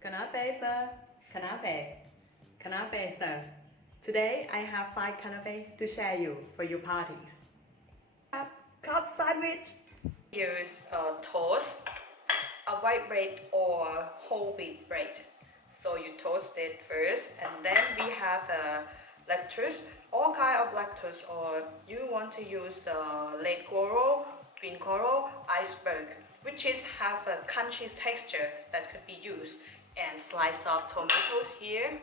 Kanape, sir. Kanape. Kanape, sir. Today I have 5 kanape to share you for your parties. Club sandwich. Use toast, a white bread or whole wheat bread. So you toast it first, and then we have lettuce, all kind of lettuce, or you want to use the red coral, green coral, iceberg, which is have a crunchy texture that could be used, and slice of tomatoes here.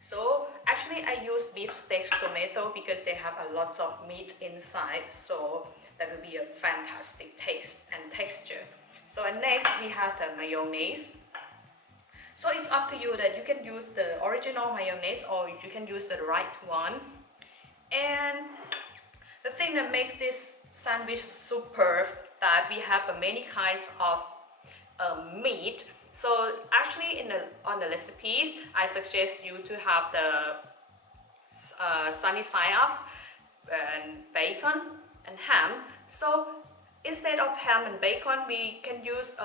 So actually I use beef steak tomato because they have a lot of meat inside, so that will be a fantastic taste and texture. So and next we have the mayonnaise. So it's up to you that you can use the original mayonnaise or you can use the right one. And the thing that makes this sandwich superb that we have many kinds of meat. So actually on the recipes, I suggest you to have the sunny side up and bacon and ham. So instead of ham and bacon, we can use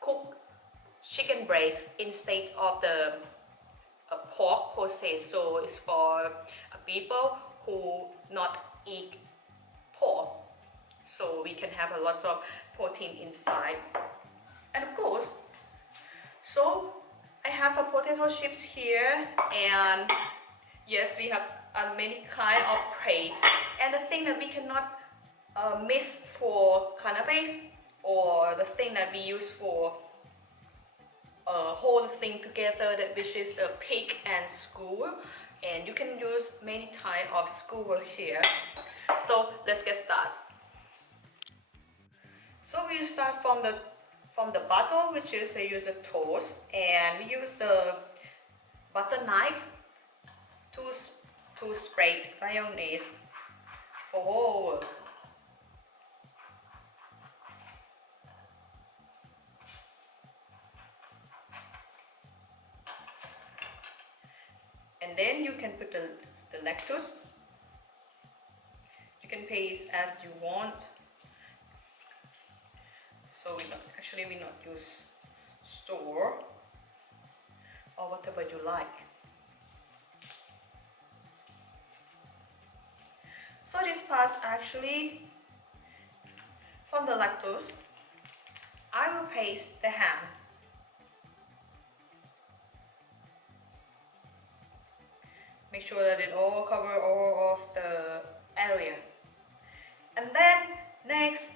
cooked chicken breast instead of the pork process. So it's for people who not eat pork, so we can have a lot of protein inside. And of course, so I have a potato chips here, and yes, we have many kind of plates. And the thing that we cannot miss for canapes, or the thing that we use for whole thing together, that which is a pig and skewer, and you can use many type of skewer here. So let's get started. So we start from the butter, which is I use a toast, and we use the butter knife to spread mayonnaise for whole. And then you can put the lettuce. You can paste as you want. So we not use store or whatever you like. So this part actually from the lettuce, I will paste the ham. Make sure that it all cover all of the area. And then next,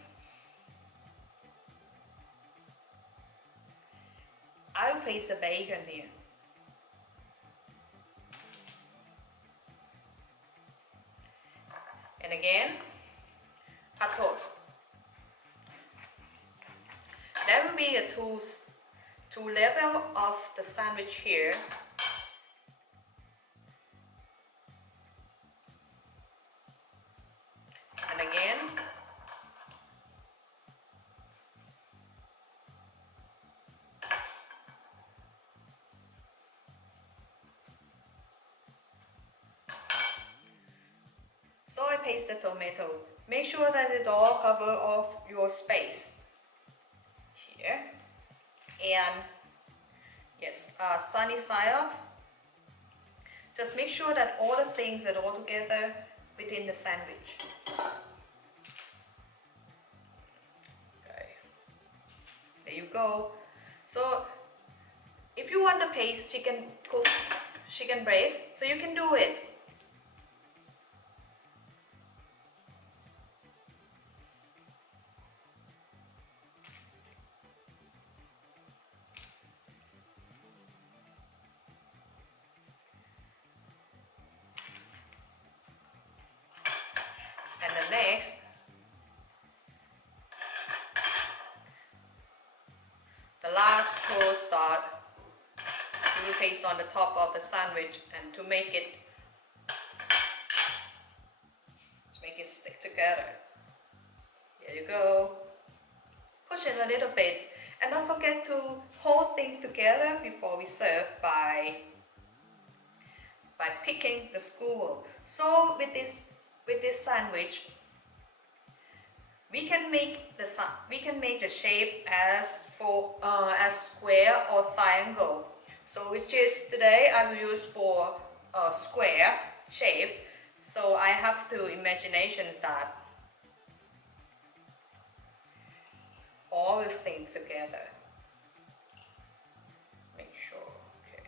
I'll place the bacon here. And again, a toast. There will be a two level of the sandwich here. And again, so I paste the tomato. Make sure that it's all cover of your space here. And yes, sunny side up. Just make sure that all the things are all together within the sandwich. Okay, there you go. So if you want to paste cooked chicken breast, so you can do it. And the next, the last toast start, you will paste on the top of the sandwich, and to make it stick together. Here you go. Push it a little bit, and don't forget to hold things together before we serve by picking the skewer. So with this sandwich, we can make the shape as square or triangle. So which is today I will use for a square shape. So I have to imaginations that all will think together. Make sure. Okay.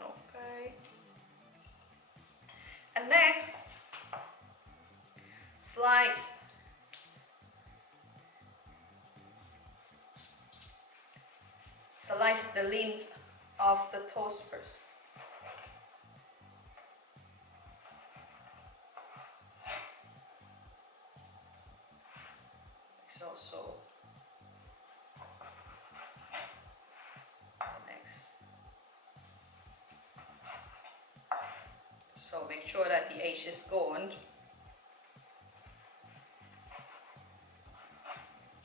Okay. And next, slice the length of the toasters. So next. So make sure that the edge is gone.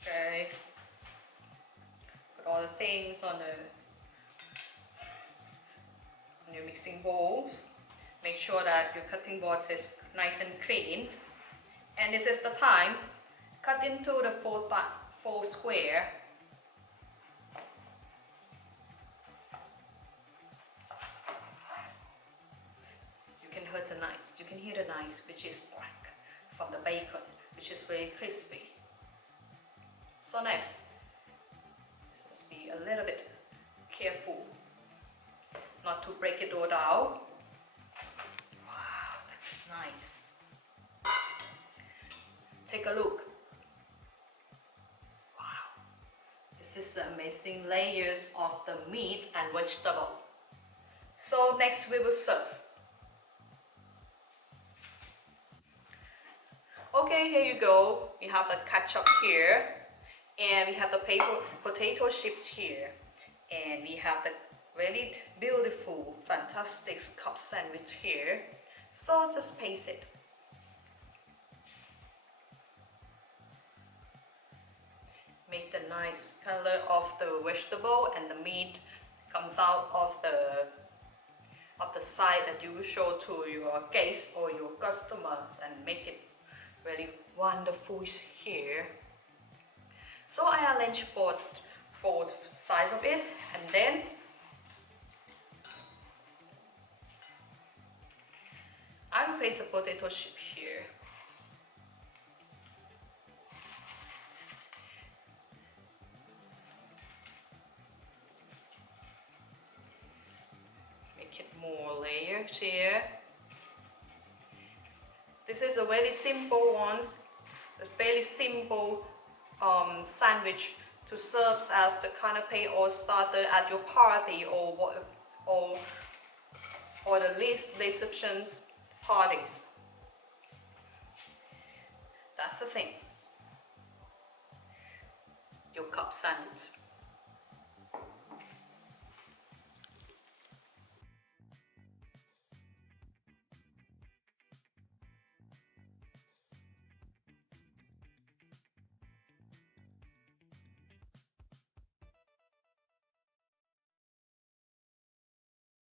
Okay. Put all the things on your mixing bowls. Make sure that your cutting board is nice and clean. And this is the time. Cut into the four square. You can hear the nice, which is crack from the bacon, which is very crispy. So next, this must be a little bit careful not to break it all down. Wow, that is nice. Take a look. Wow, this is the amazing layers of the meat and vegetable. So next we will serve. Okay, here you go. We have the ketchup here, and we have the potato chips here, and we have the really beautiful, fantastic cup sandwich here. So just paste it. Make the nice color of the vegetable and the meat comes out of the side that you will show to your guests or your customers and make it really wonderful here. So I arrange for size of it, and then I will place a potato chip here. Make it more layers here. This is a very simple one, a very simple sandwich to serve as the canapé or starter at your party or the receptions parties. That's the thing. Your cup sandwich.